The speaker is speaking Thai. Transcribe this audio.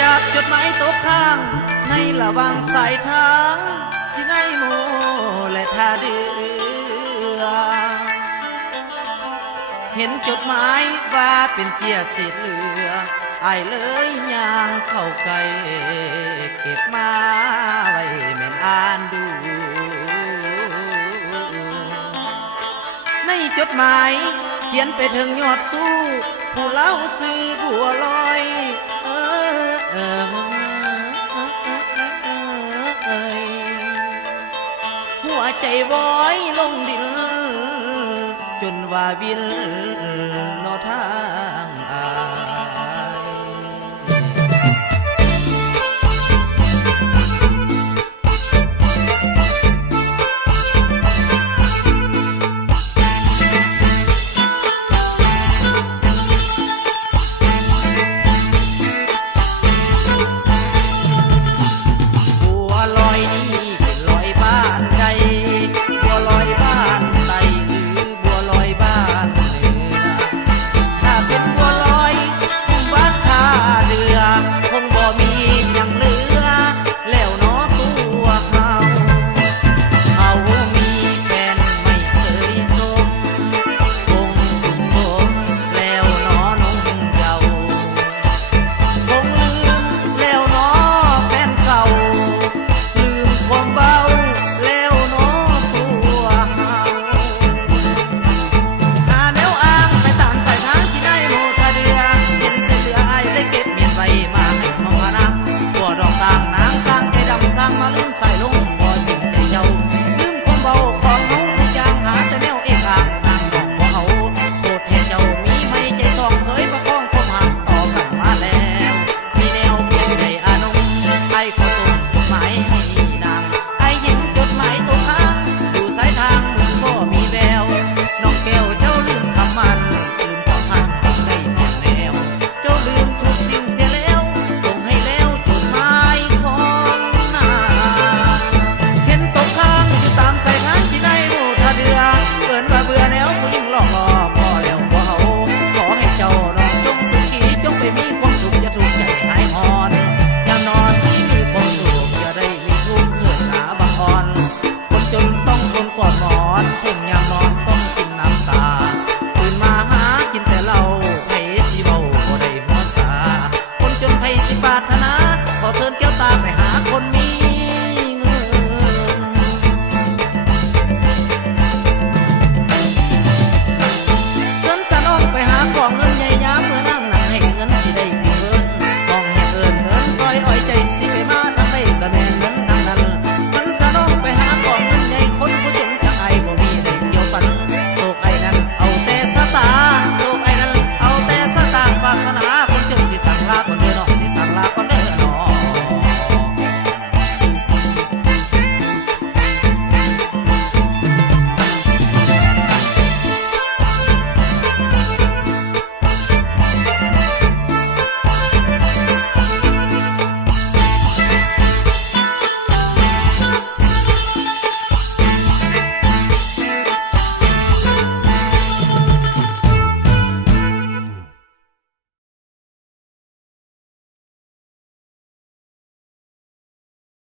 จากจดหมายตกค้างในระหว่างสายทางที่ในโมและท่าเรือเห็นจดหมายว่าเป็นเจียเศษเหลืออายเลยย่างเข้าใกล้เก็บมาไว้แม่นอ่านดูในจดหมายเขียนไปถึงยอดสู้ผู้เล่าซื้อบัวลอยหัวใจว้อยลงดินจนว่าวิน